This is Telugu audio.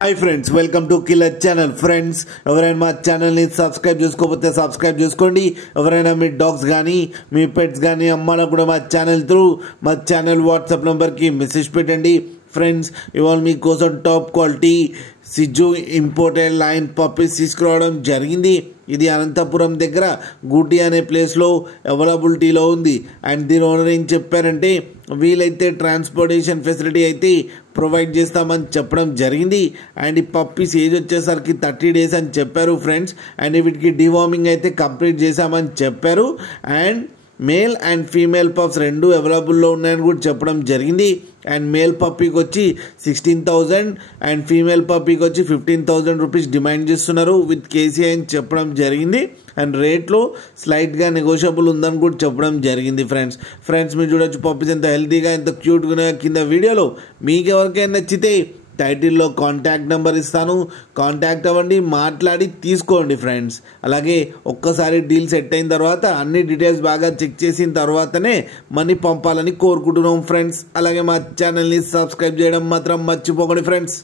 Hi friends, welcome to killer channel. Friends, ఎవరైనా మా ఛానల్ని సబ్స్క్రైబ్ చేసుకోకపోతే సబ్స్క్రైబ్ చేసుకోండి. ఎవరైనా మీ డాగ్స్ కానీ మీ పెట్స్ కానీ అమ్మాలకు కూడా మా ఛానల్ త్రూ మా ఛానల్ వాట్సాప్ నెంబర్కి మెసేజ్ పెట్టండి. ఫ్రెండ్స్, ఇవాళ మీకోసం top quality Siju imported line puppies తీసుకురావడం జరిగింది. ఇది అనంతపురం దగ్గర గూటి అనే ప్లేస్లో అవైలబిలిటీలో ఉంది. అండ్ దీని ఓనర్ ఏం చెప్పారంటే, వీలైతే ట్రాన్స్పోర్టేషన్ ఫెసిలిటీ అయితే ప్రొవైడ్ చేస్తామని చెప్పడం జరిగింది. అండ్ ఈ పప్పీస్ ఏజ్ వచ్చేసరికి 30 days అని చెప్పారు ఫ్రెండ్స్. అండ్ వీటికి డివార్మింగ్ అయితే కంప్లీట్ చేశామని చెప్పారు. And male and female pups రెండు అవైలబుల్లో ఉన్నాయని కూడా చెప్పడం జరిగింది. అండ్ మేల్ పప్పీకి వచ్చి 16,000 అండ్ ఫీమేల్ పప్పీకి వచ్చి 15,000 రూపీస్ డిమాండ్ చేస్తున్నారు విత్ కేసీఐ అని చెప్పడం జరిగింది. అండ్ రేట్లో స్లైట్గా నెగోషియబుల్ ఉందని కూడా చెప్పడం జరిగింది. ఫ్రెండ్స్ మీరు చూడొచ్చు పప్పీస్ ఎంత హెల్తీగా ఎంత క్యూట్గా ఉన్నాయో కింద వీడియోలో. మీకు ఎవరికైనా నచ్చితే టైటిల్లో కాంటాక్ట్ నెంబర్ ఇస్తాను, కాంటాక్ట్ అవ్వండి, మాట్లాడి తీసుకోండి ఫ్రెండ్స్. అలాగే ఒక్కసారి డీల్ సెట్ అయిన తర్వాత అన్ని డీటెయిల్స్ బాగా చెక్ చేసిన తర్వాతనే మనీ పంపాలని కోరుకుంటున్నాం ఫ్రెండ్స్. అలాగే మా ఛానల్ని సబ్స్క్రైబ్ చేయడం మాత్రం మర్చిపోకండి ఫ్రెండ్స్.